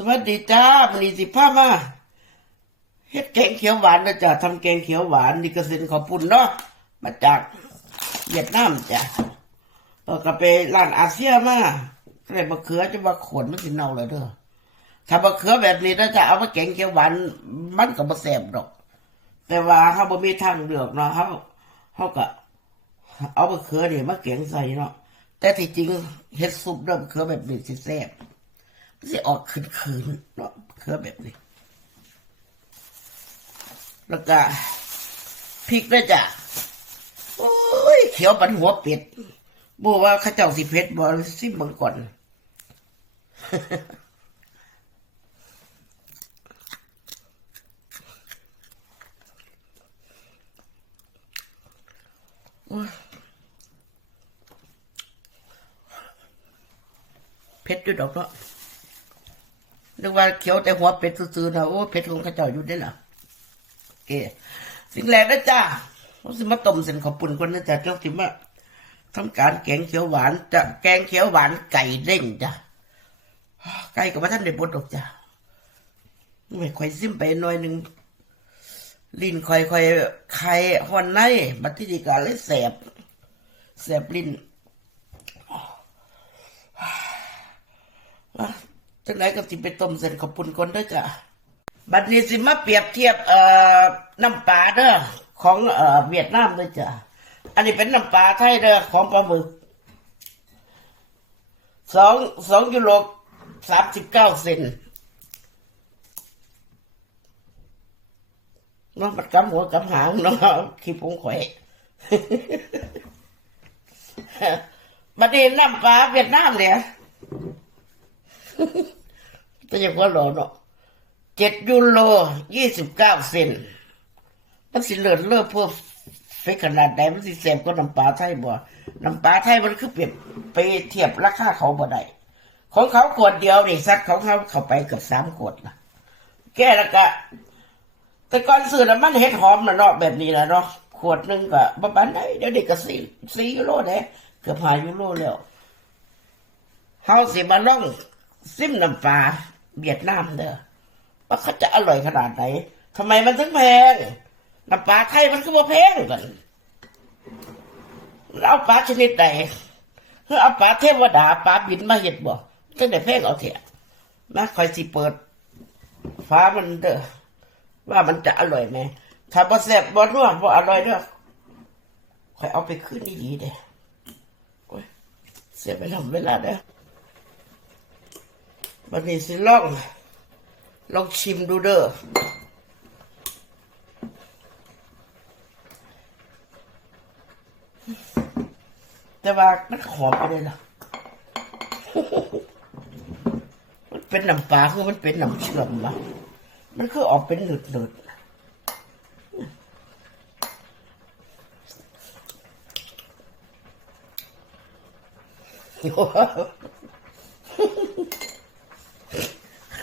สวัสดีจ้ามันนี้สิพามาเฮ็ดแกงเขียวหวานนะจ้ะทำแกงเขียวหวานนี่ก็เส้นขอปุ่นเนาะมาจากเวียดนามจ้ะเออก็ไปร้านอาเซียมาก็เลยมะเขือจะมาขนมันสิเน่าเลยเด้อถ้ามะเขือแบบนี้นะจะเอามาแกงเขียวหวานมันก็บ่แซ่บดอก แต่ว่าเขาบ่มีทางเลือกเนาะเขาเขาก็เอามะเขือนี่มาแกงใส่เนาะแต่ที่จริงเฮ็ดซุปเริ่มะเขือแบบนี้สิแซ่บ จะออกคืนๆเนาะเครือแบบนี้ แล้วก็พริกด้วยจ้ะโอ้ย เขียวปันหัวเป็ดบอกว่าข้าเจ้าสิเพชรบอซิมเบังก่อนโอ้ยเผ็ดอยู่ดอกเนาะ นึกว่าเขียวแต่หัวเป็ดซื่อๆนะโอ้เป็ดของข้าเจ้าอยู่ได้เหรอโอเคสิ่งแรกนะจ้าเราสิมาต้มเส้นข้าวปุ่นก่อนนะจ้าเจ้าสิมาทำการแกงเขียวหวานจะแกงเขียวหวานไก่เด้งจ้ะไก่กับว่าท่านได้บดดอกจ้ะไม่ค่อยซิมไปหน่อยหนึ่งลิ้นค่อยๆไข่หอนในบัดที่ดีกาเลยแสบแสบลิ้น จังไหนก็สิไปต้มเส้นข้าวปุ้นก่อนเด้อจ้ะบัดนี้สิมาเปรียบเทียบเอ่อน้ำปลาเด้อของเอ่อเวียดนามเด้อจ้ะอันนี้เป็นน้ำปลาไทยเด้อของปลาหมึกสองสองยูโรสามสิบเก้าเซนน้องปัดกำหัวกำหางเนาะขี้พุงข่อยบัดนี้น้ำปลาเวียดนามเนี่ย แต่ยังว่าหลอเนาะเจ็ดยูโรยี่สิบเก้าเซนมันสิเลิศเลิศเพื่อเฟขนาดใดมันสิแสบก็น้ำปลาไทยบ่น้ำปลาไทยมันคือเปรียบไปเทียบราคาเขาบ่ได้ของเขาขวดเดียวนี่ซัดของเขาเข้าไปเกือบสามขวดนะแก้แล้วก็แต่ก่อนซื้อน้ำมันเห็ดหอมนะเนาะแบบนี้นะเนาะขวดหนึงก็ประมาณไหนเดี๋ยวเด็กก็สี่สี่ยูโรเด้เกือบห้ายูโรแล้วเฮาสิมาล่องซิมน้ำปลา เวียดนามเด้อว่าเขาจะอร่อยขนาดไหนทำไมมันถึงแพงน้ำปลาไทยมันก็บ่แพงกันเอาปลาชนิดใดคือเอาปลาเทวดาปลาบินมาเห็ดบ่ก็ได้แพงเอาเถอะมาคอยสิเปิด ฟ้ามันเด้อว่ามันจะอร่อยไหมถ้าบ่แซ่บบ่นัวบ่อร่อยเด้อคอยเอาไปคืนดีๆเด้อเสียไปทำเวลาเด้อ บันนี้สิลองลองชิมดูเด้อแต่ว่ามันหอมไปเลยนะมันเป็นน้ำปลาคือมันเป็นน้ำเชื่อมนะมันคือออกเป็นหนืดห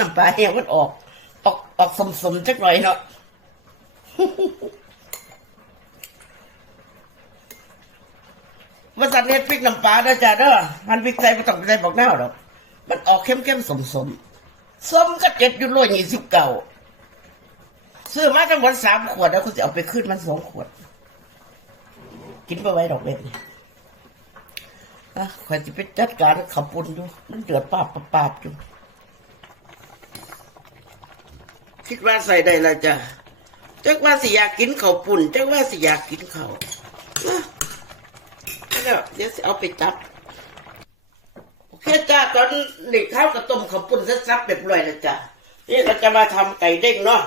น้ำปลาเหี่ยวมันออก ออกออกสมสมจักหน่อยเนาะว่าสันเน็ตพริกน้ำปลาเด้อจ้าเด้อมันพริกไทยไม่ต้องใส่บอกหน้าหรอกมันออกเข้มเข้มสมสมส้มก็เจ็ดยูโรยี่สิบเก้าซื้อมาทั้งหมดสามขวดแล้วคุณจะเอาไปขึ้นมันสองขวด กินไปไว้ดอกเบ็ดนี่อะคอยจะไปจัดการขับปุ่นดู มันเดือดปาบปาบปาบอยู่ คิดว่าใส่ได้และจ้ะจักว่าสิอยากกินข้าวปุ่นจักว่าสิอยากกินข้าวอะแล้วเดี๋ยวเอาไปจับโอเคจ้าตอนนี้ข้าวกระต้มข้าวปุ้นซับๆเรียบร้อยแล้วจ้ะนี่เราจะมาทำไก่เด้งเนาะ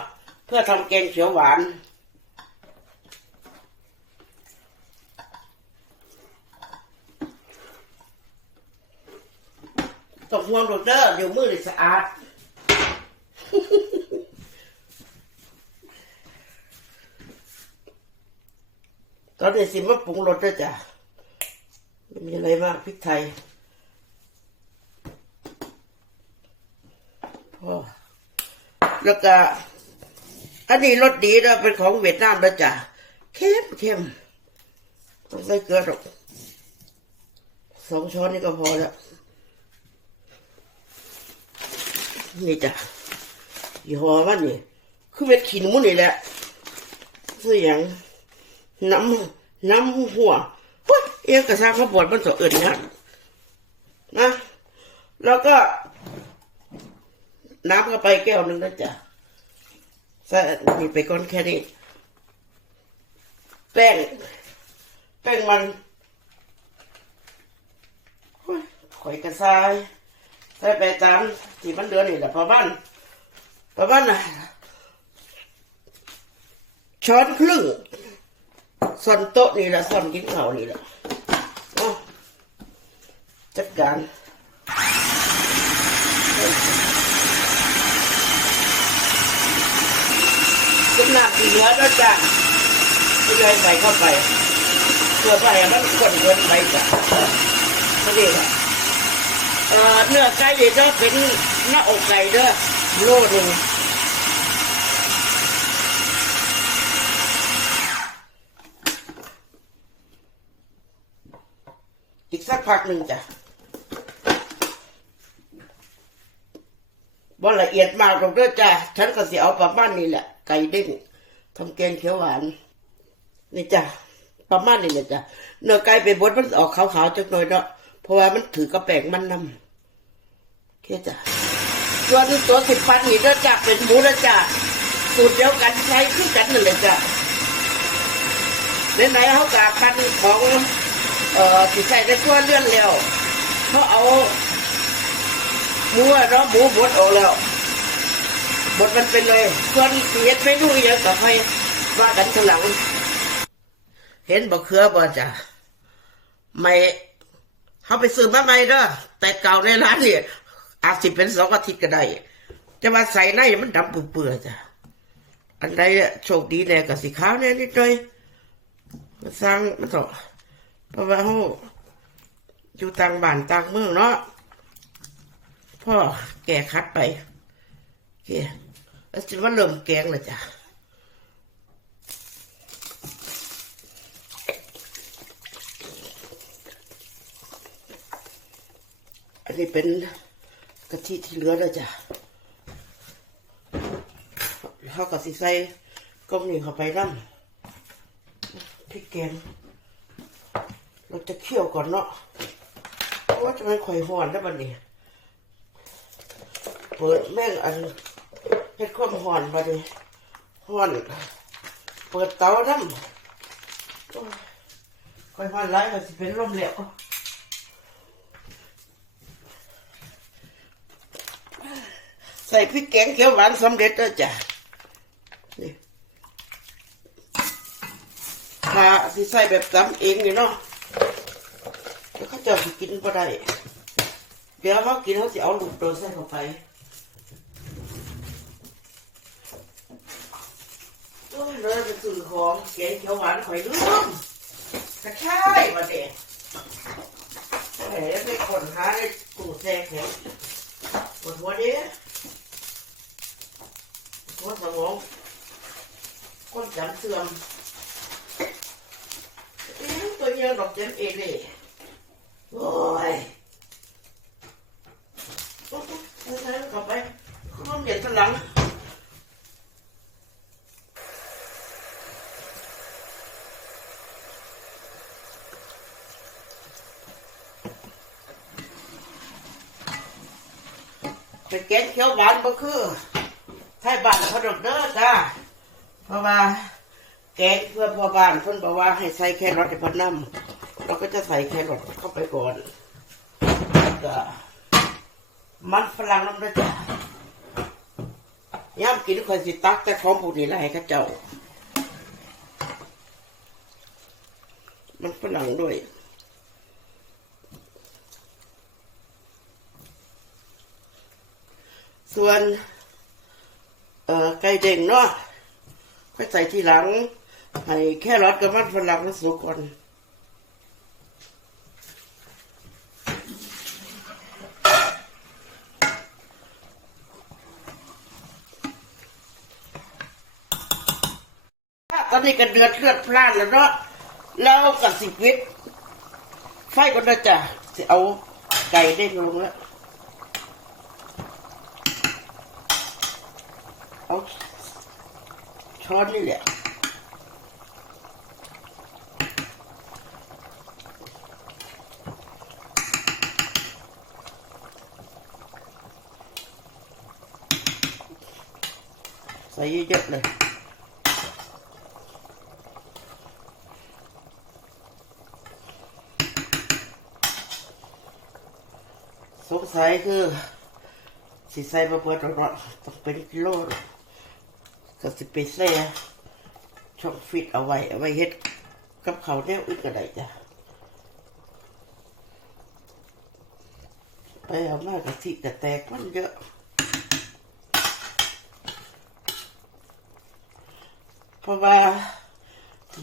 เพื่อทำแกงเขียวหวานตกห่วงโดดเด้อเดี๋ยวมือเลยสะอาด ตอนนี้สิมาปรุงรสด้วยจ้ะไม่มีอะไรมากพริกไทยพอแล้วก็อันนี้รสดีนะเป็นของเวียดนามนะจ๊ะเข้มเข้มต้องใส่เกลือหรอกสองช้อนนี่ก็พอแล้ว นี่จ้ะยี่ห้อมันนี่คือเม็ดขี้หนูนี่แหละเสียง น้ำน้ำหัวปุ๊ยเอียงกระซังเขาบดมันตัวอื่นนะนะ แล้วก็ น้ำเข้าไปแก้วหนึ่งนะจ๊ะใส่นี่ไปก้อนแค่นี้ แป้ง แป้งมันข่อยกระซายใส่ไปตามที่มันเดือนนี่แหละประมาณประมาณน่ะช้อนครึ่ง ส่วนโต๊ะนี่แหละส่วนกินข้าวนี่แหละจัดการกินน้ำกินเนื้อด้วจ้ะที่เลยใส่เข้าไปเพื่อไปให้มันข้นเกินไปจ้ะก็ดีค่ะเอ่อเนื้อไก่เดี๋ยวจะเป็นหน้าอกไก่เด้อโลหนึ่งอีกสัก พักหนึ่งจ้ะบ่ละเอียดมากหรอเด้อจ้ะฉันก็สิเอาประมาณนี้แหละ ไก่เด้งทำแกงเขียวหวาน นี่จ้ะประมาณนี้แหละจ้ะเนื้อไก่ไปบดมันออกขาวๆจักหน่อยเนาะเพราะว่ามันถือกระแป้งมันนำโอเคจ้ะส่วนตัวสิบปันนี่ก็จะเป็นหมูนะจ้ะสูตรเดียวกันใช้คือกันนั่นแหละจ้ะไหนๆเขากาพันของ เอ่อสิใส่ในตัวเลื่อนแล้วเขาเอาหมูอะเนาะหมูบดออกแล้วบดมันไปเลยส่วนเสียดไม่รู้ยังต่อไปว่ากันทีหลัง เห็นบะเขือบ่จ้ะไม่เขาไปซื้อมาใหม่เด้อแต่เก่าในร้านเนี่ยอาจสิเป็นสองอาทิตย์ก็ได้จะว่าใส่ในมันดำเปื่อยๆจ้ะอันใดโชคดีแน่ก็สีขาวแน่นิดหน่อยมันสร้างมันต้อง เพราะว่าเขาอยู่ต่างบ้านต่างเมืองเนาะพ่อแก่คัดไปโอเคแล้วจะว่าเริ่มแกงเลยจ้ะอันนี้เป็นกะทิที่เหลือแล้วจ้ะเขาก็สิใส่ก้มนี่เข้าไปน้ำพริกแกง เราจะเคี่ยวก่อนเนาะเพราะว่าจะไม่ค่อยห่อนแล้วบัดนี้เปิดแม่งอันเฮ็ดความห่อนบัดนี้ห่อน เปิดเตาน้ำโอ้ยค่อยห่อนไรมันสิเป็นลมเหลวใส่พริกแกงเขียวหวานสำเร็จแล้วจ้ะนี่ถ้าใส่แบบตำเองนี่เนาะ เดี๋ยวเขาเจะสิกินก็ได้ เดี๋ยวเขากินเขาจะเอาลูกโดนใส่เข้าไปโอ้ยเลยไปซื้อของแกงเขียวหวานข่อยลืมกระชายมาเด็กแหมไปคนหาในตู้แช่แข็งปวดหัวเด้ปวดสมองคนจำเสื่อมตัวเนี้ยดอกเจมเอเลย โอ้ยโอ้ยใส่เข้าไปคุณต้องเด็ดข้างหลังไปแกงเขียวหวานบ่คือไทยบ้านเขาดอกเด้อจ้าเพราะว่าแกงเพื่อพ่อบ้านเพิ่นบอกว่าให้ใส่แค่รอทให้เพิ่นนำ เราก็จะใส่แครอทเข้าไปก่อนแล้วก็มันฝรั่งน้ำด้วยจ้ะย่ามกินค่อยสิตักแต่ของผู้นี้ละให้เข้าเจ้า มันฝรั่งด้วยส่วน เอ่อไก่เด้งเนาะค่อยใส่ทีหลัง ให้แค่รอทกับมันฝรั่งมันสุกก่อน ตอนนี้ก็เดือดเลือดพล่านแล้วเนาะแล้วกับสิบวิตไฟก็ได้จะสิเอาไก่เด้งลงแล้วเอาช้อนนี่แหละใส่เยอะๆเลย สงสัยคือสิใส่มาเปิดแล้วเนาะต้องเป็นกิโลเนาะก็สิไปใส่ช่องฟิตเอาไว้เอาไว้เฮ็ดกับเขาแนวอื่นก็ได้จ้ะไปเอามากกะทิแต่แตกมันเยอะเพราะว่า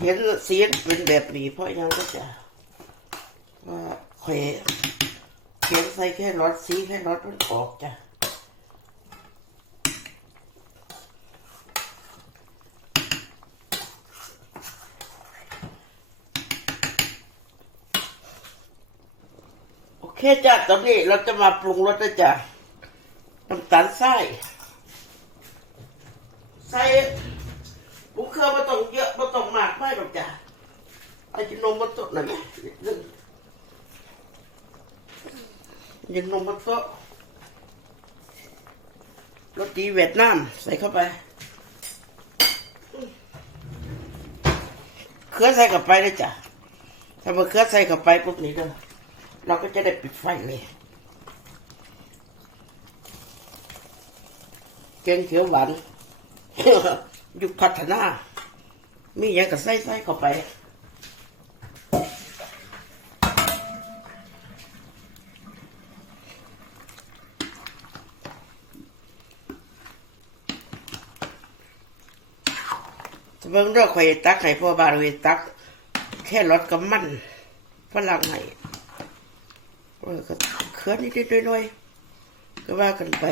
เห็นเสียงเป็นแบบนี้เพราะยังก็จะว่าข่อย เขียนใส่แค่รถสีแค่รถมันออกจ้ะโอเคจ้ะตอนนี้เราจะมาปรุงรสนะจ้ะน้ำตาลทรายใส่ผมเคยมาต้องเยอะมาต้องมากไม่หรอกจ้ะไอาจจะนมมาโตะหน่อยไหมนิดนึง ยินนมมาโตะรสดีเวียดนามใส่เข้าไปเครือใส่เข้าไปเลยจ้ะถ้ามาเครือใส่เข้าไปปุ๊บนี้เด้อเราก็จะได้ปิดไฟเลยแกงเขียวหวานยุคพัฒนา มีอย่างกับใส่ใส่เข้าไป สมมติเราข่อยตักไข่พ่อบาเราตัก แค่รสกับมันฝรั่งไห้เออก็เคลื่อนนิดๆหน่อยๆก็ว่ากันไป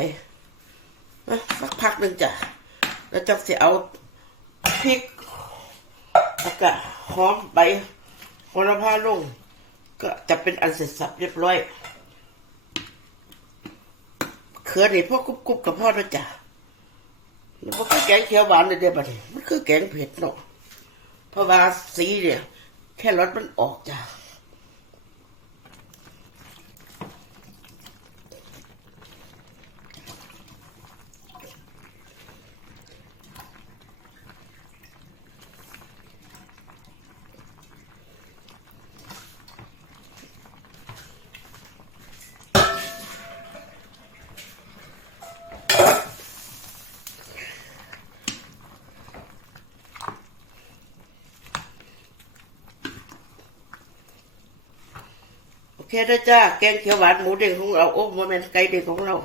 อะสักพักหนึ่งจ้ะแล้วจักจะเอาพริกแล้วก็หอมใบโหระพาลง ก็จะเป็นอันเสร็จสับเรียบร้อยเขือนี่พ่อกรุบๆกับพ่อนะจ๊ะ มันก็คือแกงเขียวหวานเลยเดี๋ยวบัดนี้มันคือแกงเผ็ดเนาะเพราะว่าสีเนี่ย แค่รสมันออกจากอ เคนะจ้า แกงเขียวหวานหมูเด้งของเรา โอ้โมเมนไก่เด้งของเรา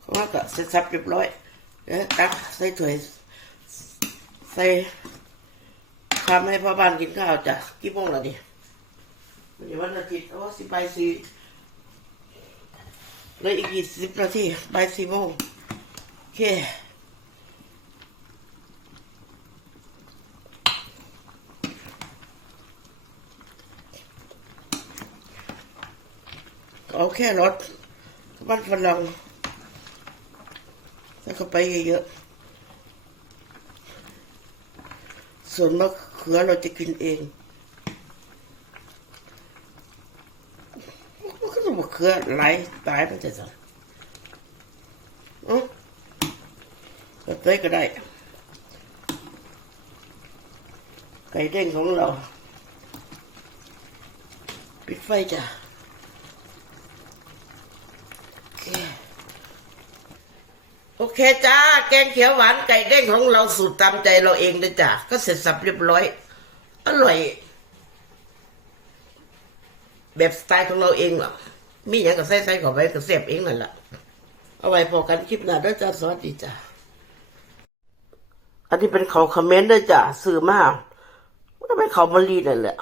เขาว่าก็เสร็จสับเรียบร้อยเดี๋ยวตักใส่ถ้วยใส่ทำให้พ่อบ้านกินข้าวจ้ะกี่โมงแล้วนี่วันนี้วันอาทิตย์โอ้สิบายสี่เหลยอีกยี่สิบนาทีบ่ายสี่โมงโอเค เอาแค่รสบ้านฝรั่งแล้วก็ไปเยอะๆ ส่วนมะเขือเราจะกินเองมันก็ต้องมะเขือไหลตายมันจะสั่งอือก็เต้ยก็ได้ไก่เด้งของเรา ปิดไฟจ้ะ โอเคจ้า แกงเขียวหวานไก่เด้งของเราสูตรตามใจเราเองเลยจ้ะก็เสร็จสับเรียบร้อย อร่อย แบบสไตล์ของเราเองหรอมีอย่างกับใส่ใส่ข้าไปก็เสียบเองนั่นแหละเอาไว้พอกันคลิปหน้าด้วยจ้าสวัสดีจ้าอันนี้เป็นเขาคอมเมนต์ด้วยจ้ะสื่อมากก็เป็นเขามารีนั่นแหละ